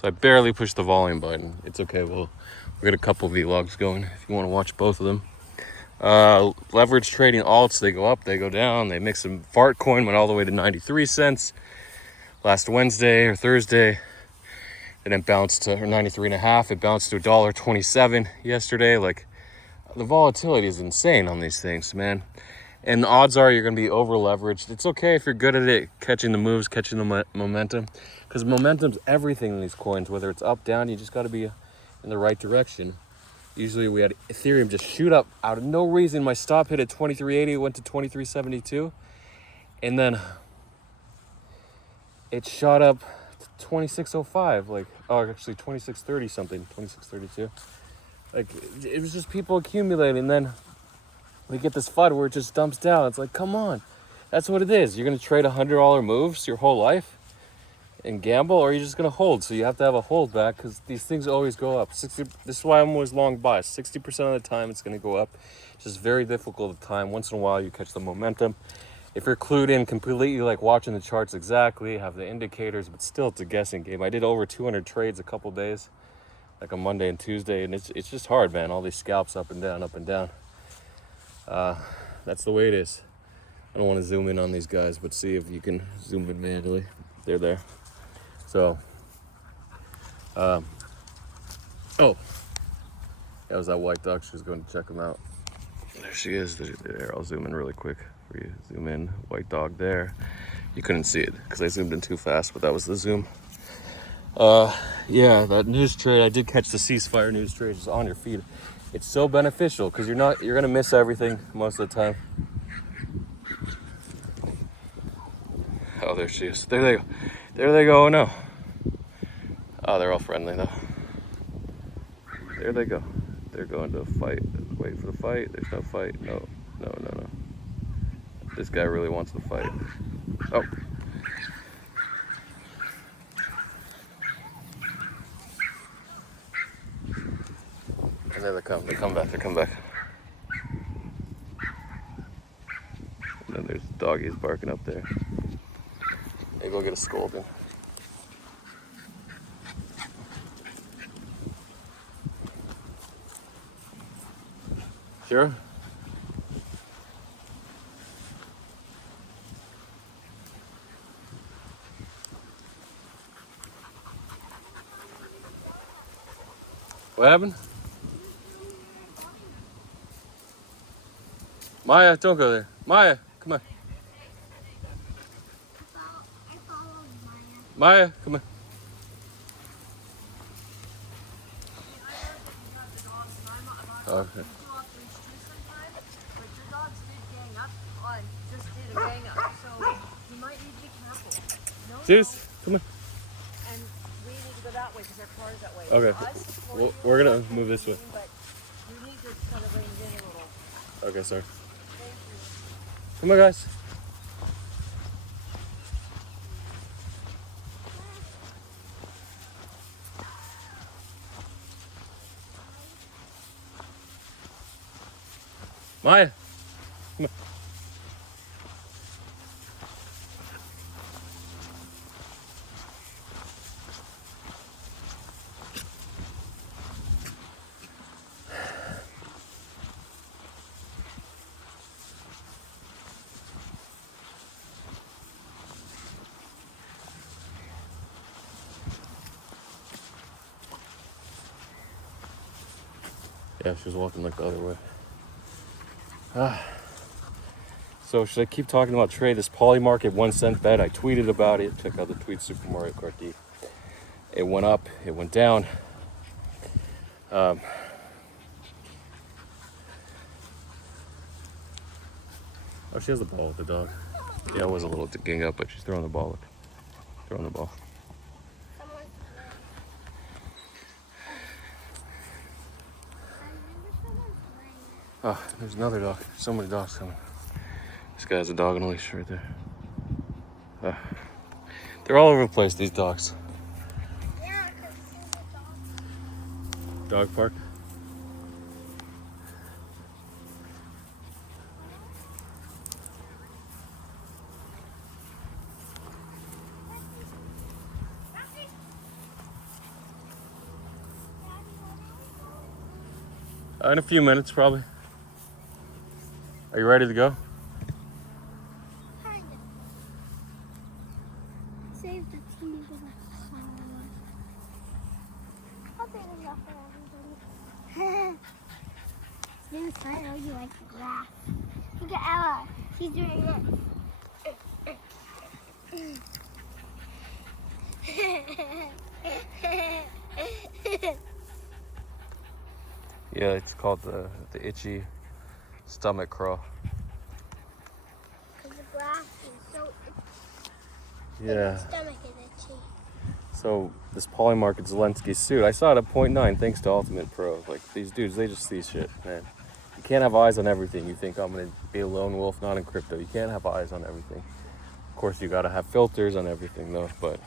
So I barely pushed the volume button. It's okay. We got a couple vlogs going if you want to watch both of them. Leverage trading alts, they go up, they go down. They mix some. Fart coin went all the way to 93 cents last Wednesday or Thursday. And it bounced to 93.5. It bounced to $1.27 yesterday. Like, the volatility is insane on these things, man. And the odds are you're going to be over leveraged. It's okay if you're good at it, catching the moves, catching the momentum, because momentum's everything in these coins. Whether it's up, down, you just got to be in the right direction. Usually we had Ethereum just shoot up out of no reason. My stop hit at 2380, it went to 2372, and then it shot up to 2605, like, oh, actually 2630 something, 2632. Like, it was just people accumulating, and then we get this FUD where it just dumps down. It's like, come on. That's what it is. You're going to trade $100 moves your whole life and gamble, or you're just going to hold. So you have to have a hold back because these things always go up. This is why I'm always long bias. 60% of the time it's going to go up. It's just very difficult to time. Once in a while you catch the momentum. If you're clued in completely, like watching the charts exactly, have the indicators, but still it's a guessing game. I did over 200 trades a couple days, like on Monday and Tuesday, and it's just hard, man. All these scalps up and down, up and down. That's the way it is. I don't want to zoom in on these guys, but see if you can zoom in manually. They're there. So, oh, that was that white duck. She was going to check them out. There she is. There. I'll zoom in really quick for you. Zoom in. White dog there. You couldn't see it because I zoomed in too fast, but that was the zoom. Yeah, that news trade. I did catch the ceasefire news trade just on your feed. It's so beneficial because you're gonna miss everything most of the time. Oh, there she is. There they go. There they go. Oh no. Oh, they're all friendly though. There they go. They're going to fight. Wait for the fight. There's no fight. No. This guy really wants to fight. Oh. And there they come. They come back. And then there's doggies barking up there. They go get a scolding. Sure? What happened? Maya, don't go there. Maya, come on. Maya, come on. Okay. Zeus, come on. And we need to go that way because our car is that way. Okay. We're gonna move this way. But you need to kind of rein in a little. Okay, sorry. Thank you. Come on, guys. Maya, come on. Yeah, she was walking like the other way. So should I keep talking about trade? This Polymarket 1 cent bet, I tweeted about it. Check out the tweet, Super Mario Kart D. It went up, it went down. Oh, she has the ball with the dog. Yeah, it was a little ging up, but she's throwing the ball. Throwing the ball. Oh, there's another dog. So many dogs coming. This guy has a dog on a leash right there. They're all over the place, these dogs. Yeah, Dog park. In a few minutes, probably. Are you ready to go? Kind of. Save the team for the song. I'll take enough for everybody. It's I know you like the grass. Look at Ella. She's doing it. Yeah, it's called the itchy stomach crawl. Because the grass is so itchy. Yeah. The stomach is itchy. So this Polymarket Zelensky suit, I saw it at 0.9 thanks to Ultimate Pro. Like these dudes, they just see shit, man. You can't have eyes on everything. You think I'm gonna be a lone wolf, not in crypto. You can't have eyes on everything. Of course, you gotta have filters on everything though, but it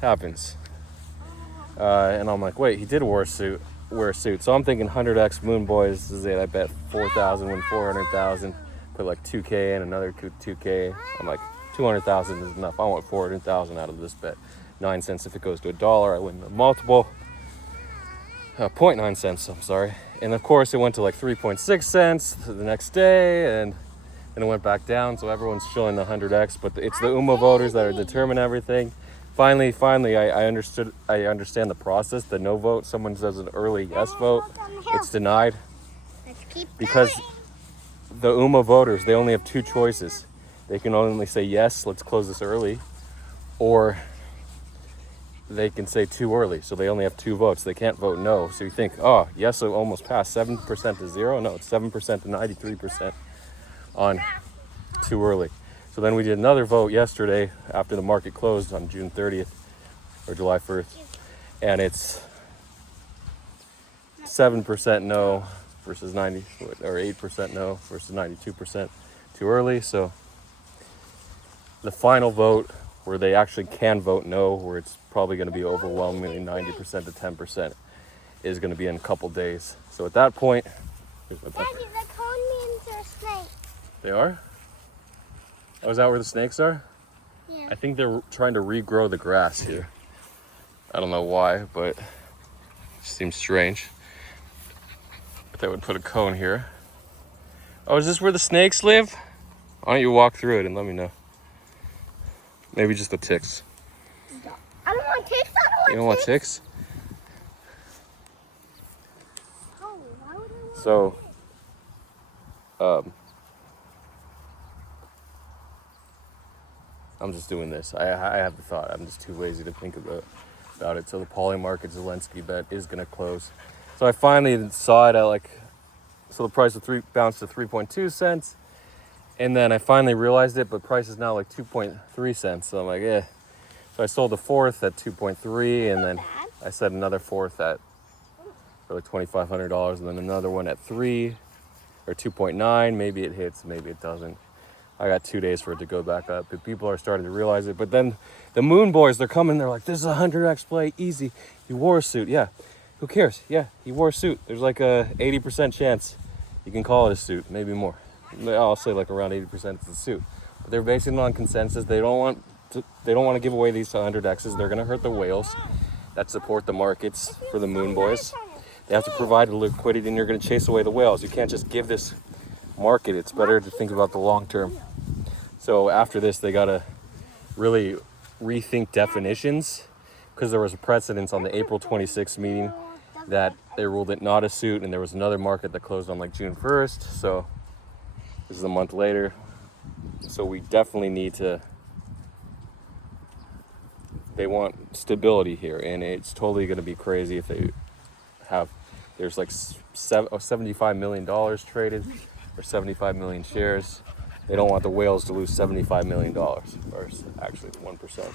happens. And I'm like, wait, he did wear a suit. So I'm thinking 100x Moon Boys is it. I bet 4,000 win 400,000. Put like 2K in, another 2K. I'm like, 200,000 is enough. I want 400,000 out of this bet. 9 cents if it goes to $1. I win the multiple. 0.9 cents, I'm sorry. And of course, it went to like 3.6 cents the next day, and then it went back down. So everyone's showing the 100x, but it's the UMA voters that are determining everything. Finally, I understand the process. The no vote, someone does an early yes vote, it's denied. Let's keep Because the UMA voters, they only have two choices. They can only say yes, let's close this early, or they can say too early. So they only have two votes. They can't vote no. So you think, oh, yes, it almost passed. 7% to 0? No, it's 7% to 93% on too early. So then we did another vote yesterday after the market closed on June 30th or July 1st. And it's 7% no versus 90, or 8% no versus 92% too early. So the final vote where they actually can vote no, where it's probably going to be overwhelmingly 90% to 10%, is going to be in a couple days. So at that point, here's my pepper. Daddy, the cone means they're snakes. They are? Oh, is that where the snakes are? Yeah. I think they're trying to regrow the grass here. I don't know why, but it seems strange. But they would put a cone here. Oh, is this where the snakes live? Why don't you walk through it and let me know? Maybe just the ticks. I don't want ticks. You don't want ticks? Oh, why would I want So, I'm just doing this. I have the thought. I'm just too lazy to think about it. So the Polymarket Zelensky bet is going to close. So I finally saw it at so the price of bounced to 3.2 cents. And then I finally realized it, but price is now like 2.3 cents. So I'm like, eh. So I sold the fourth at 2.3, and then I set another fourth at for like $2,500, and then another one at 3 or 2.9. Maybe it hits, maybe it doesn't. I got 2 days for it to go back up, but people are starting to realize it. But then the Moon Boys, they're coming, they're like, this is a 100x play, easy. He wore a suit, yeah. Who cares? Yeah, he wore a suit. There's like a 80% chance you can call it a suit, maybe more. I'll say like around 80% it's a suit. But they're basing it on consensus. They don't want to give away these 100x's. They're gonna hurt the whales that support the markets for the Moon Boys. They have to provide the liquidity, and you're gonna chase away the whales. You can't just give this market. It's better to think about the long term. So after this, they gotta really rethink definitions, because there was a precedence on the April 26th meeting that they ruled it not a suit, and there was another market that closed on like June 1st. So this is a month later. So we definitely need to. They want stability here, and it's totally going to be crazy if they have. There's like $75 million traded, or 75 million shares. They don't want the whales to lose $75 million, or actually 1%,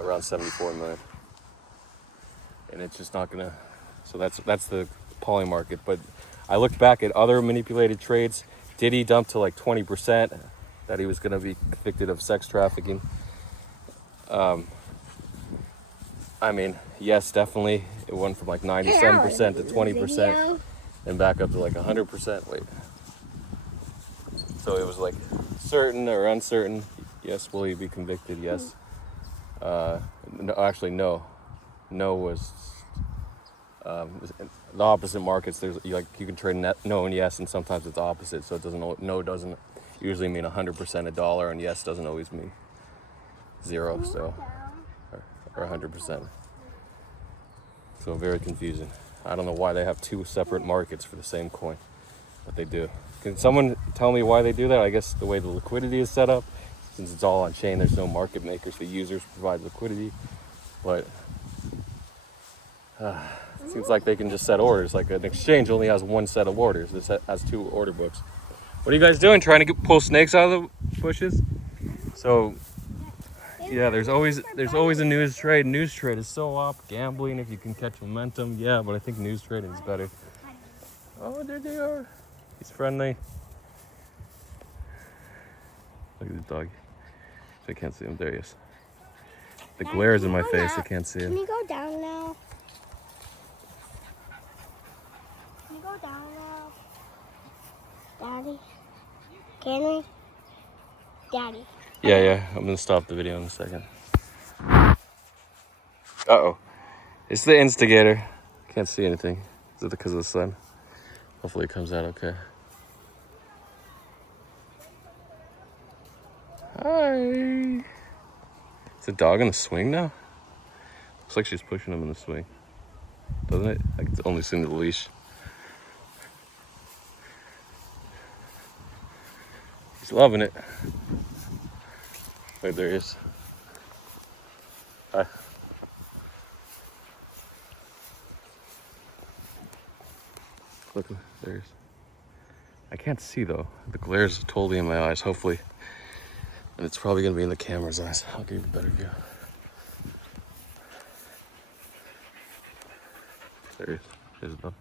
around 74 million. And it's just not gonna. So that's the poly market. But I looked back at other manipulated trades. Diddy dumped to like 20% that he was gonna be convicted of sex trafficking. I mean, yes, definitely. It went from like 97% to 20%, and back up to like 100%. Wait. So it was like certain or uncertain. Yes, will he be convicted? Yes. No, actually, no. No was The opposite markets, there's you can trade no and yes, and sometimes it's opposite. So it doesn't usually mean 100% a dollar, and yes doesn't always mean 0. So or 100%. So very confusing. I don't know why they have 2 separate markets for the same coin, but they do. Can someone tell me why they do that? I guess the way the liquidity is set up, since it's all on chain, there's no market makers. The users provide liquidity, but it seems like they can just set orders. Like an exchange only has 1 set of orders. This has 2 order books. What are you guys doing? Trying to pull snakes out of the bushes? So yeah, there's always a news trade. News trade is so up. Gambling, if you can catch momentum, yeah, but I think news trading is better. Oh, there they are. He's friendly. Look at the dog. I can't see him. There he is. The glare is in my face. I can't see him. Can you go down now? Can you go down now? Daddy? Can we? Daddy. Yeah. I'm gonna stop the video in a second. Uh-oh. It's the instigator. Can't see anything. Is it because of the sun? Hopefully it comes out okay. Hi. Is the dog in the swing now? Looks like she's pushing him in the swing. Doesn't it? I can only see the leash. He's loving it. Wait, there he is. Hi. Look, there he is. I can't see though. The glare's totally in my eyes, hopefully. And it's probably gonna be in the camera's eyes. I'll give you a better view. There he is. There's the dog.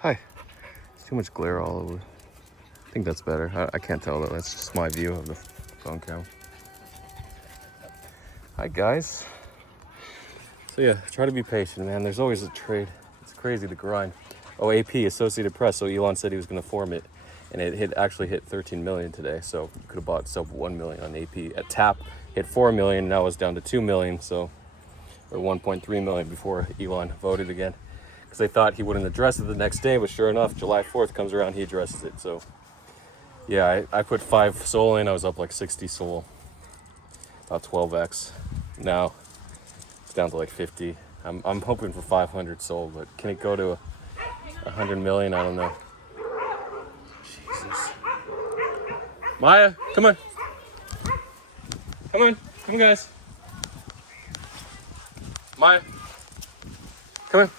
Hi. There's too much glare all over. I think that's better. I can't tell though. That's just my view of the phone camera. Hi guys. So yeah, try to be patient, man. There's always a trade. It's crazy the grind. Oh, AP, Associated Press. So Elon said he was going to form it, and it actually hit 13 million today. So you could have bought sub 1 million on AP. At TAP, hit 4 million. Now it's down to 2 million. So or 1.3 million before Elon voted again. Because they thought he wouldn't address it the next day, but sure enough, July 4th comes around, he addresses it. So yeah, I put 5 SOL in, I was up like 60 SOL, about 12x. Now it's down to like 50. I'm hoping for 500 SOL, but can it go to 100 million? I don't know. Jesus. Maya, come on. Come on guys. Maya, come on.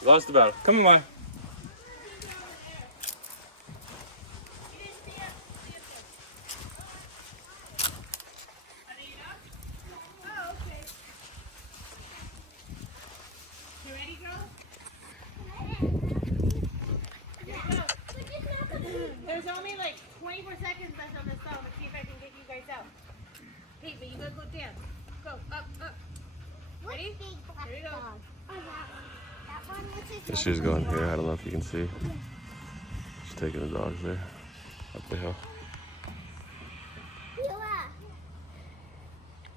We lost the battle. Come on, Maya. There's only like 24 seconds left on this song. Let's see if I can get you guys out. Hey, but you gotta go dance. Go, up. Ready? Here we go. She's going here. I don't know if you can see. She's taking the dogs there up the hill.